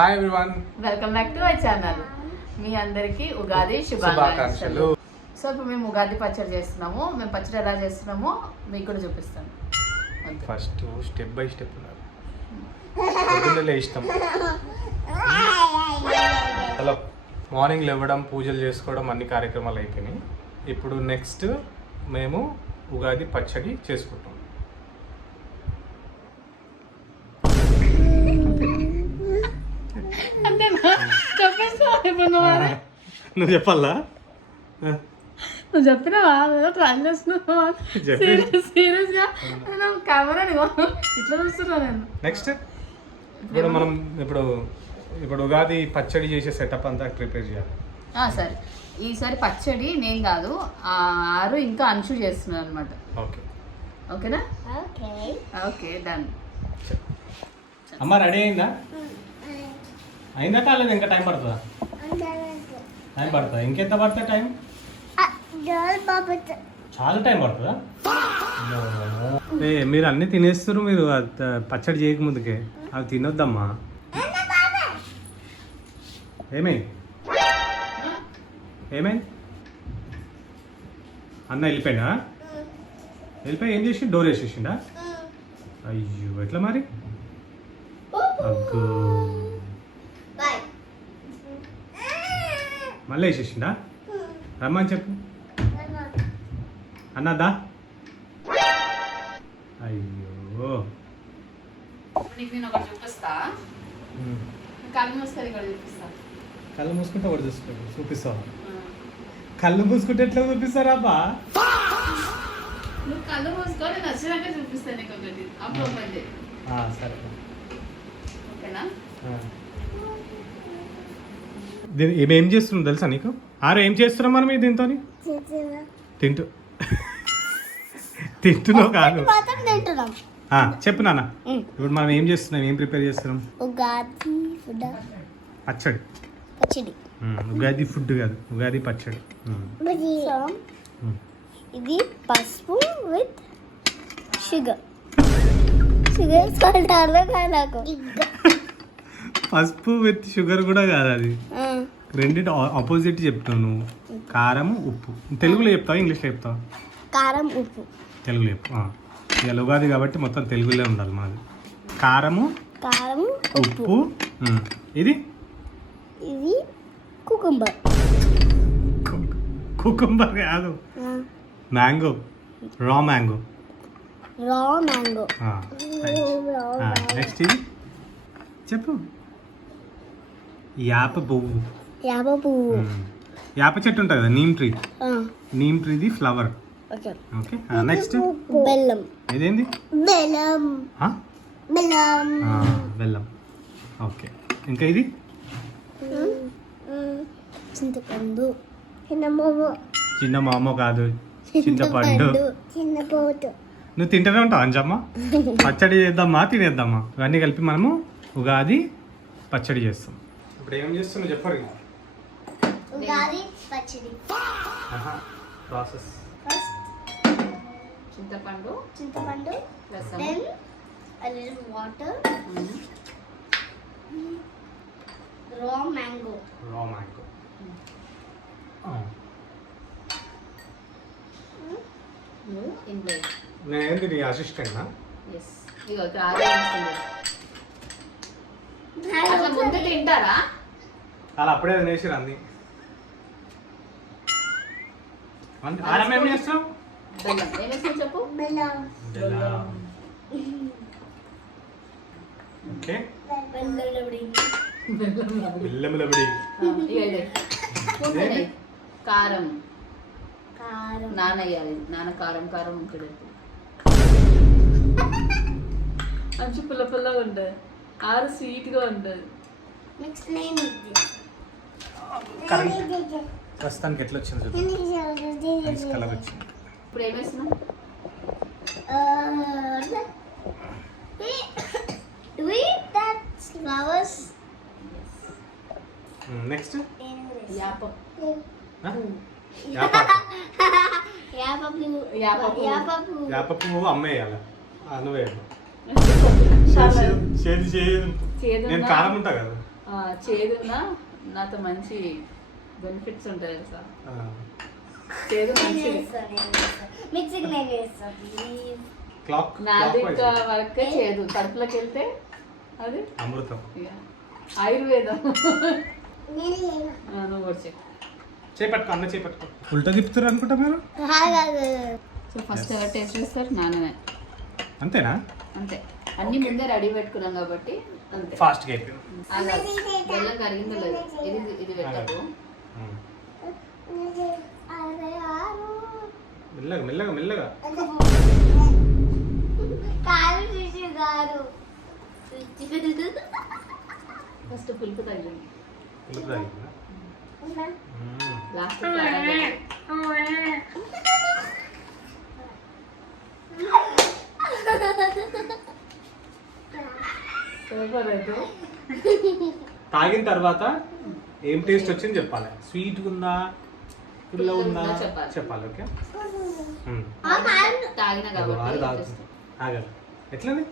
Hi everyone, welcome back to our channel. మీ అందరికీ ఉగాది శుభాకాంక్షలు. సో ఇప్పుడు మేము ఉగాది పచ్చడి చేస్తున్నాము. మేము పచ్చడి ఎలా చేస్తున్నామో మీకు కూడా చూపిస్తాను. ఫస్ట్ స్టెప్ బై స్టెప్ పొద్దున్నే ఇష్టం. హలో, మార్నింగ్ లేవడం, పూజలు చేసుకోవడం, అన్ని కార్యక్రమాలు అయిపోయినాయి. ఇప్పుడు నెక్స్ట్ మేము ఉగాది పచ్చడి చేసుకుంటాం. నువ్వు చెప్పాలా? నువ్వు చెప్పినావా? ట్రాన్ చేస్తున్నావా? సీరియస్ గా కెమెరా ఇట్లా చూస్తున్నా నేను. నెక్స్ట్ ఇప్పుడు ఉగాది పచ్చడి చేసే సెటప్ అంతా ప్రిపేర్ చేయాలి. సరే, ఈసారి పచ్చడి నేను కాదు, ఆరు ఇంకా అంచు చేస్తున్నాను అనమాట. ఓకే, ఓకేనా? Okay, done. అమ్మ రెడీ అయిందా? అయిందా కాలేదు? ఇంకా టైం పడుతుందా? టైం పడుతుందా? ఇంకెంత పడుతుంది టైం? చాలా టైం పడుతుందా? మీరు అన్నీ తినేస్తారు. మీరు పచ్చడి చేయకముందుకే అవి తినొద్దమ్మా. ఏమైంది? అన్న వెళ్ళిపోయినా? వెళ్ళిపోయి ఏం చేసి డోర్ వేసేసిండా? అయ్యో, ఎట్లా మరి? అగ్గో, మళ్ళీ వేసేసిండా? రమ్మని చెప్పు అన్నదా. అయ్యో, నీకు నేను ఒకటి చూపిస్తా. కళ్ళు మూసుకొని ఇక్కడ చూపిస్తా. కళ్ళు మూసుకుంటే ఒకటి చూపిస్తావా? కళ్ళు మూసుకుంటే ఎట్లా చూపిస్తారా అబ్బా? నువ్వు కళ్ళు మూసుకొని నచ్చినాక చూపిస్తాను నీకు ఒకటి. అప్పుడు ఓపెన్ చేయి. సరే, ఓకేనా? ఏం చేస్తున్నావు తెలుసా నీకు? ఏం చేస్తున్నాం మనం దీంతో? తింటున్నావు కాదు, చెప్పు నాన్న. ఇప్పుడు మనం ఏం చేస్తున్నాం? ఏం ప్రిపేర్ చేస్తున్నాం? పచ్చడి. ఉగాది ఫుడ్ కాదు, ఉగాది పచ్చడి. ఇది పసుపు విత్ షుగర్. పసుపు విత్ షుగర్ కూడా కాదు, అది రెండింటి ఆపోజిట్ చెప్తావు నువ్వు. కారం, ఉప్పు. తెలుగులో చెప్తావా, ఇంగ్లీష్లో చెప్తావా? కారం, ఉప్పు. తెలుగులో చెప్పు. ఇక ఉగాది కాబట్టి మొత్తం తెలుగులో ఉండాలి మాది. కారం, ఉప్పు. ఇది కుకుంబర్. కుకుంబర్ కాదు, మ్యాంగో. Raw mango. నెక్స్ట్ ఇది చెప్పు. యాప పువ్వు. యాప చెట్టు ఉంటుంది కదా, నీమ్ ట్రీది ఫ్లవర్. ఓకే, నెక్స్ట్ బెల్లం. ఇదేంది? బెల్లం. ఓకే, ఇంకా ఇది చింతపండు. చిన్న మామ కాదు, చింతపండు. నువ్వు తింటూనే ఉంటావు అంజమ్మ. పచ్చడి చేద్దామా, తినేద్దామా? ఇవన్నీ కలిపి మనము ఉగాది పచ్చడి చేస్తాం. ఇప్పుడు ఏం చేస్తున్నావు చెప్పరు? ఉగాది పచ్చడి ప్రాసెస్. చింతపండు, then a little water, raw mango. నువ్వు ఇందులో నేనేంటి నీ అసిస్టెంట్నా? ఎస్. ఇగో అట్లా ముందు తింటారా? అలా అప్పుడే తినేసారు అన్ని. ఆరం ఏం చేస్తావు? బెల్లం ఏం వేస్తావు చెప్పు? ఓకే, బెల్లం లబడి. కారం నాన్న వేయాలి. నాన్న కారం ఉంటుంది. మంచి పుల్ల పుల్లగా ఉంటుంది, ఆరు స్వీట్గా ఉంటుంది. ప్రస్తుతానికి ఎట్లా వచ్చింది చూద్దాం. కలర్ వచ్చింది. ఇప్పుడు ఏం వేస్తున్నాం? నెక్స్ట్ యాప పువ్వు అమ్మేయాలి. నువ్వే నేను కారం ఉంటా కదా, చేదున్నా నాతో మంచి బెనిఫిట్స్ ఉంటాయి సార్. చేదు మంచిది. మిక్సింగ్ నేను చేస్తాను ప్లీజ్. నాదిక వరకే చేదు, కడుపులోకి వెళ్తే అది అమృతం, ఆయుర్వేదం. నేను నువ్వు కూడా చెప్పు. చేపట్టుకో అన్న, చేపట్టుకో. ఉల్టా తిప్పుతారు అనుకుంటా మీరు. సో ఫస్ట్ ఎవరు టేస్ట్ చేస్తారు? నాన్ననే. అంతేనా? అంతే, అన్ని ముందే రెడీ పెట్టుకున్నాం కాబట్టి అంతే. ఫాస్ట్గా అయిపోయింది. బెల్లం కరిగిందో లేదు, ఇది పెట్టకు. మెల్లగా మెల్లగా మెల్లగా. కాలు చూసి గారు ఫస్ట్ పులుపు తగిలింది, పులుపు తాగిందా? లాస్ట్ సూపర్ అయితే. తాగిన తర్వాత ఏం టేస్ట్ వచ్చింది చెప్పాలి. స్వీట్గా ఉందా, పుల్ల ఉందా చెప్పాలి. ఓకే, తాగిన కాబట్టి ఆగదు. ఎట్లది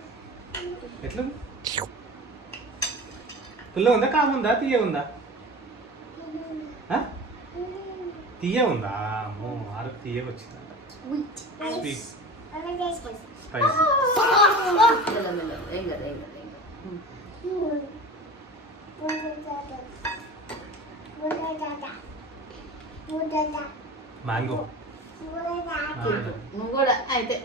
ఎట్లది? పుల్ల ఉందా, కాముందా, తీయ ఉందా? తీయ ఉందా? అమ్మో, ఆరు తీయ వచ్చిందంట. Sweet spice. ఏం కదా, ఏం కదా. మ్యాంగో. నువ్వు కూడా అయితే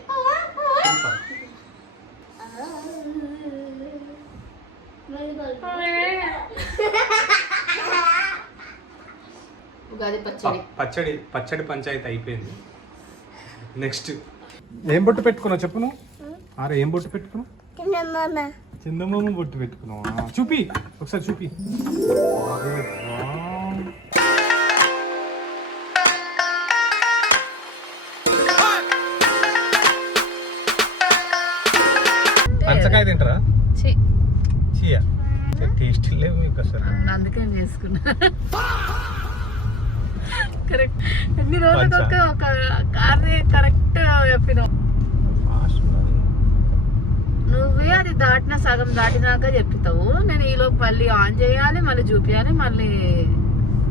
ఉగాది పచ్చడి. పచ్చడి పంచాయతీ అయిపోయింది. నెక్స్ట్ ఏం బొట్టు పెట్టుకున్నావు చెప్పు నువ్వు. ఆరే ఏం బొట్టు పెట్టుకున్నావు? చందమామ బొట్టు పెట్టుకున్నావా? చూపి ఒకసారి, చూపి. పంచకాయ తింటారా? చీయా టేస్ట్ లేవు మీకు అసలు. అందుకే చేసుకున్నా. కరెక్ట్, ఎన్ని రోజులకి ఒక కార్ని కరెక్ట్ చెప్పినావు. నువ్వే అది దాటిన సగం దాటినాక చెప్తావు, నేను ఈలోపు మళ్ళీ ఆన్ చేయాలి, మళ్ళీ చూపించాలి, మళ్ళీ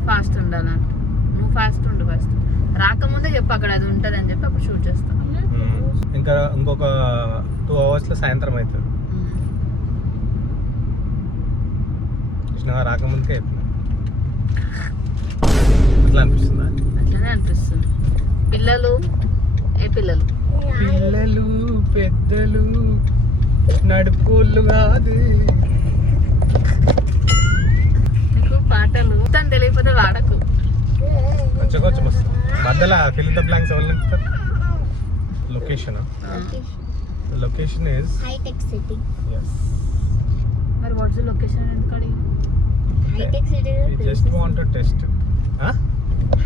ఫాస్ట్ ఉండాలంట. నువ్వు ఫాస్ట్ ఉండు, ఫస్ట్ రాకముందే చెప్పు అక్కడ అది ఉంటుంది అని చెప్పి అప్పుడు షూట్ చేస్తాను. ఇంకా ఇంకొక 2 hours లో సాయంత్రం అవుతుంది. కృష్ణ రాకముందుకే చెప్తున్నా. అట్లా అనిపిస్తుందా? అట్లనే అనిపిస్తుంది. పిల్లలు ఏ పిల్లలు? పిల్లలు పెద్దలు నడుపులు కాదు. నీకు పాటలు తను తెలియకపోతే వాడకు. కొంచెం కొంచెం వస్తుంది మధ్యలో. ఫిల్ ద బ్లాంక్స్ ఎవరు నింపుతారు? లొకేషన్. లొకేషన్ ఇస్ హైటెక్ సిటీ. yes. మరి వాట్స్ ద లొకేషన్ ఎందుకు అడిగి? హైటెక్ City just want to test.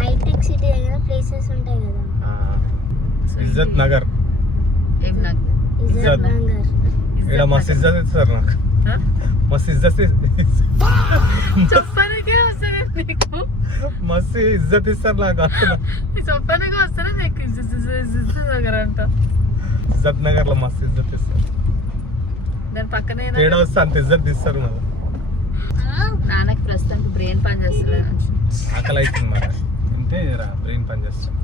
హైటెక్ సిటీ దగ్గర ప్లేసెస్ ఉంటాయి కదా. ఇజ్జత్ నగర్. ఏం నాకు ఇజ్జత్ నగర్. ఇక్కడ మస్తు ఇజ్జత్ ఇస్తారు నాకు. మస్తు ఇజ్జత్ చెప్పడానికే వస్తానే నీకు. మస్తు ఇజ్జత్ ఇస్తారు నాకు. చెప్పడానికే వస్తానే నీకు ఇజ్జత్ నగర్ అంట. ఇజ్జత్ నగర్ లో మస్తు ఇజ్జత్ ఇస్తారు. దాని పక్కనే తేడా వస్తే అంత ఇజ్జత్ ఇస్తారు నాకు. నాన్నకి ప్రస్తుతానికి బ్రెయిన్ పని చేస్తలేదు. ఆకలి అవుతుంది మరి అంటే బ్రెయిన్ పని చేస్తాం.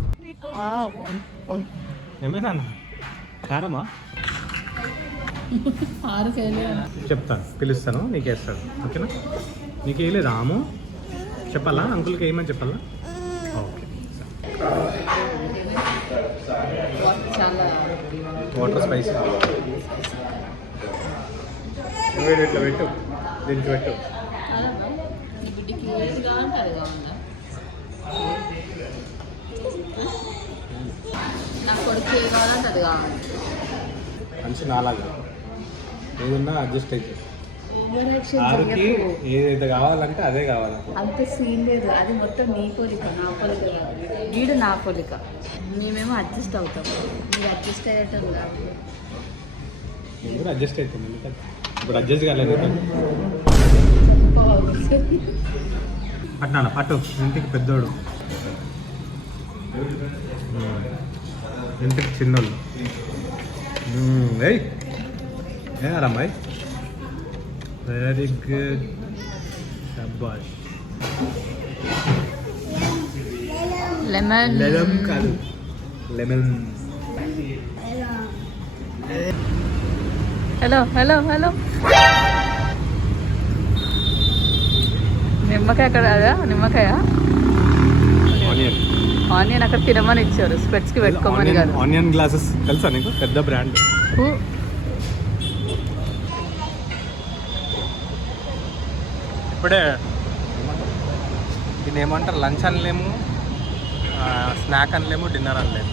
ఏమైనా కారమా? 6 ఫెయిల్. చెప్తాను, పిలుస్తాను, నీకు వేస్తాను. ఓకేనా? నీకు వేయలేదు ఆము? చెప్పాలా? అంకుల్కి వేయమని చెప్పాలా? ఓకే. చాలా వాటర్ స్పైసీ. ఇట్లా పెట్టు, దీనికి పెట్టు. నీ బిడ్డకి ఏది కావాలంటే అది కావాలా? నా కొడుకు ఏది కావాలంటే అది కావాలి. మంచి నాలాగా ఏదన్నా అడ్జస్ట్ అయితే ఓవర్ యాక్షన్ ఆరుకి చేయకు. ఏదైతే కావాలంటే అదే కావాలి. అంత సీన్ లేదు, అది మొత్తం నీ పోలిక, నా పోలిక కాదు. వీడు నా పోలిక, మేమేమో అడ్జస్ట్ అవుతాం. మీరు అడ్జస్ట్ అయ్యేటం కాదు. నేను కూడా అడ్జస్ట్ అవుతుంది. ఎందుకంటే ఇప్పుడు అడ్జస్ట్ కాలేదు. పట్నాను పట్టు. ఇంటికి పెద్దోడు, ఇంటికి చిన్నోళ్ళు. ఏ రమ్మాయి, వెరీ గుడ్. బాష్ లెమన్ లెమన్ కాదు లెమన్. హలో హలో హలో నిమ్మకాయ అక్కడ అదా నిమ్మకాయ ఆనియన్ ఆనియన్ అక్కడ తినమని ఇచ్చారు స్పెట్స్ కి పెట్టుకోమని కాదు. ఆనియన్ గ్లాసెస్ తెలుసా నీకు? పెద్ద బ్రాండ్. ఇప్పుడే దీన్ని ఏమంటారు, లంచ్ అనలేము, స్నాక్ అనలేము, డిన్నర్ అనలేము,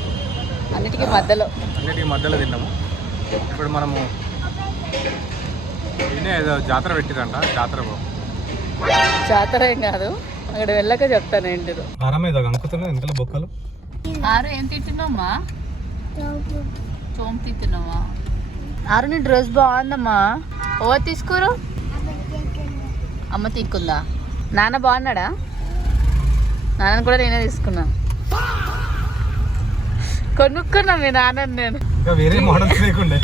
అన్నిటికీ మధ్యలో తిన్నాము. ఇప్పుడు మనము దీన్నే ఏదో జాతర పెట్టిరంట, జాతర ఏం కాదు, అక్కడ వెళ్ళక చెప్తాను ఏంటిదో. ఆరామ ఏదో అంకుతున్నావు ఇంతలో బొక్కలు. ఆరు ఏం తింటున్నావమ్మా? చోమ్ తింటున్నావా? ఆరు నీ డ్రెస్ బాగుందమ్మా. ఓ తీసుకోరు, అమ్మ తీసుకుందా? నాన్న బాగున్నాడా? నాన్నని కూడా నేనే తీసుకున్నా, కొనుక్కున్నా మీ నాన్నని నేను. ఇంకా వేరే మోడల్స్ లేకుండే.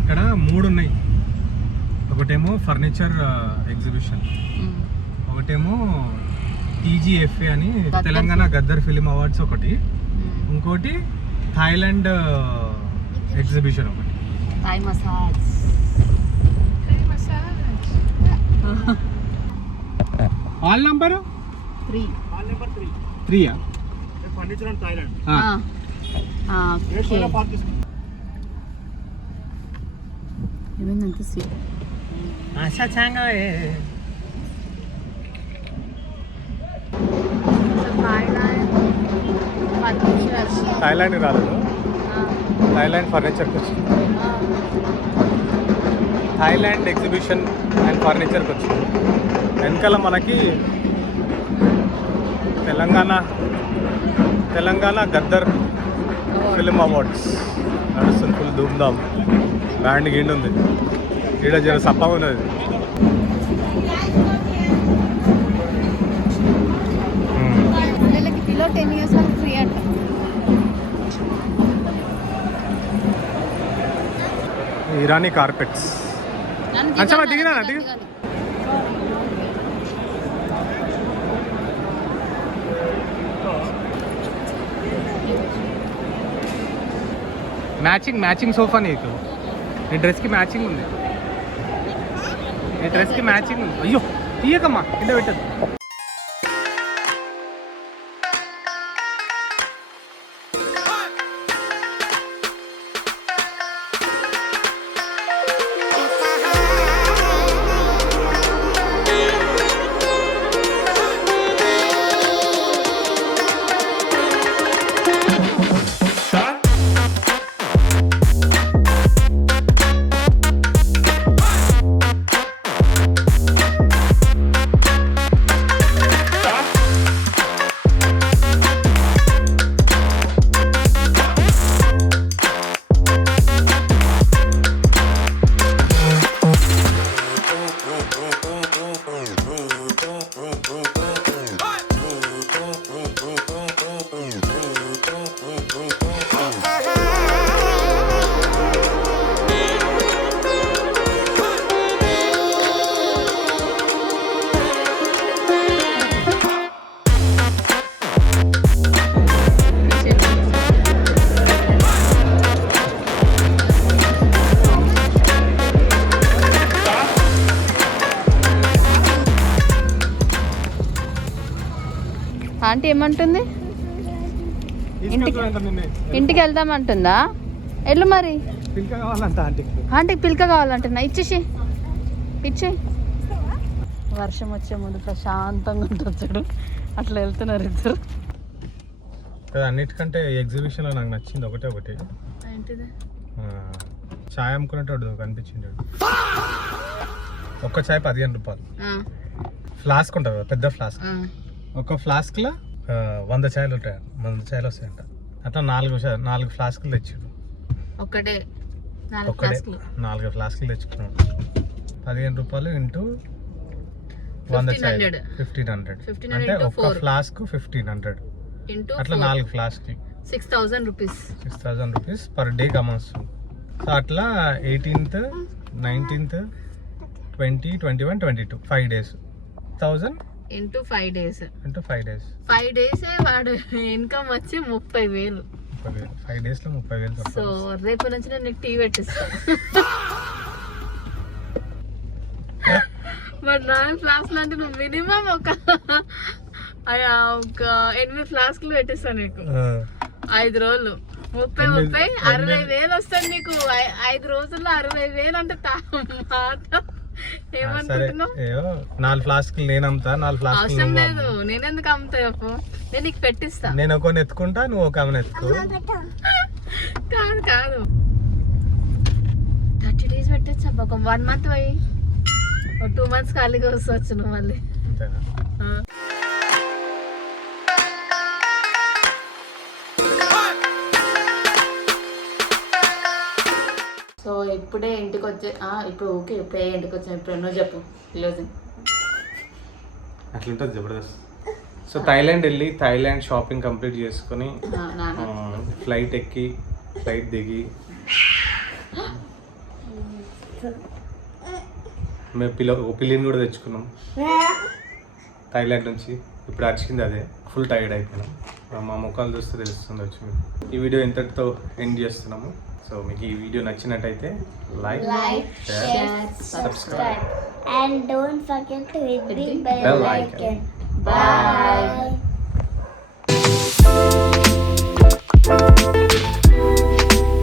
ఇక్కడ 3 ఉన్నాయి. ఒకటేమో ఫర్నిచర్ ఎగ్జిబిషన్, ఒకటేమో TGFA అని తెలంగాణ గద్దర్ ఫిలిం అవార్డ్స్ ఒకటి, ఇంకోటి థాయిలాండ్ ఎగ్జిబిషన్ ఒకటి. Thai massage. Hall number 3. 3 furniture and Thailand. ఏమైందంత సీ ఆశా చాంగా థాయిలాండ్ రాలేదు, థాయిలాండ్ ఫర్నిచర్కి వచ్చింది. థాయిలాండ్ ఎగ్జిబిషన్ అండ్ ఫర్నిచర్కి వచ్చింది. వెనకాల మనకి తెలంగాణ గద్దర్ ఫిలిం అవార్డ్స్ నడుస్తుంది. ఫుల్ ధూమ్ధామ్, బ్యాండ్ గిండి ఉంది. ఈడ జర సప్పగా ఉన్నది. పిలో 10 years వరకు ఫ్రీ అంట. ఇరానీ కార్పెట్స్. దిగినా దిగి మ్యాచింగ్ సోఫా నీకు, నీ డ్రెస్కి మ్యాచింగ్ ఉంది, నీ డ్రెస్కి మ్యాచింగ్ ఉంది. అయ్యో తీయకమ్మా, కింద పెట్టదు. ఆంటీ ఏమంటుంది? ఇంటికి వెళ్దామంటుందా? ఎల్లు మరి. ఆంటీకి పిల్క కావాలంటున్నా, ఇచ్చే. వర్షం వచ్చే ముందు ప్రశాంతంగా ఉంటుంది, అట్లా వెళ్తున్నారు ఇద్దరు. అన్నిటికంటే ఎగ్జిబిషన్లో నాకు నచ్చింది ఒకటి చాయ్ అమ్ముకునేటోడు కనిపించింది. ఒక్క చాయ్ 15 రూపాయలు. ఫ్లాస్క్ ఉంటుంది కదా, పెద్ద ఫ్లాస్క్. ఒక ఫ్లాస్క్లో 100 చాయలు ఉంటాయి, 100 చాయలు వస్తాయంట. అట్లా 4 ఫ్లాస్కులు తెచ్చాడు. ఒక్కడే 4 ఫ్లాస్కులు తెచ్చుకున్నాడు. 15 రూపాయలు ఇంటూ 100 చాయలు 1500. అంటే ఒక్క ఫ్లాస్క్ 1500, అట్లా 4 ఫ్లాస్క్లు 6000 rupees. 6000 rupees per day comers. So అట్లా 18th 19th 20 21 22 5 days 1000 into 5 days into 5 days 5 days వాడు ఇన్కమ్ వచ్చి 30,000. 5 days లో 30,000 సో రేపు నుంచి నేను నీకు టీ పెట్టిస్తా. బట్ 4 ఫ్లాస్క్లు అంటే నువ్వు మినిమం ఒక 8 ఫ్లాస్క్లు పెట్టిస్తా నీకు 5 రోజులు. 30 60,000 వస్తుంది నీకు 5 రోజుల్లో 60,000 అంటే మాట ఏమనుకుంటున్నావు? 4 ఫ్లాస్క్లు నేను అమ్ముతా 4 ఫ్లాస్క్లు అవసరం లేదు, నేను ఎందుకు అమ్ముతా చెప్పు, నేను నీకు పెట్టిస్తా. నేను ఒక ఎత్తుకుంటా నువ్వు ఒక ఆమెను ఎత్తుకో. కాదు 30 days పెట్టచ్చు అబ్బా. ఒక 1 month పోయి 2 months ఖాళీగా వస్తవచ్చు నువ్వు మళ్ళీ. అంతేనా? సో ఇప్పుడే ఇంటికి వచ్చే ఇప్పుడు ఓకే ఇప్పుడే ఇంటికి వచ్చాను. ఇప్పుడు ఎన్నో చెప్పు క్లోజింగ్. అట్లుంటుంది జబర్దస్త్. సో థాయిలాండ్ వెళ్ళి థాయిలాండ్ షాపింగ్ కంప్లీట్ చేసుకొని ఫ్లైట్ ఎక్కి ఫ్లైట్ దిగి మేము పిల్లిని కూడా తెచ్చుకున్నాం థాయిలాండ్ నుంచి. ఇప్పుడు వచ్చింది అదే, ఫుల్ టైర్డ్ అయిపోయినాం. మా ముఖాలు చూస్తే తెలుస్తుంది వచ్చి మీకు. ఈ వీడియో ఎంతటితో ఎండ్ చేస్తున్నాము. సో మీకు ఈ వీడియో నచ్చినట్టయితే like share subscribe and don't forget to hit the bell bell icon. icon. Bye.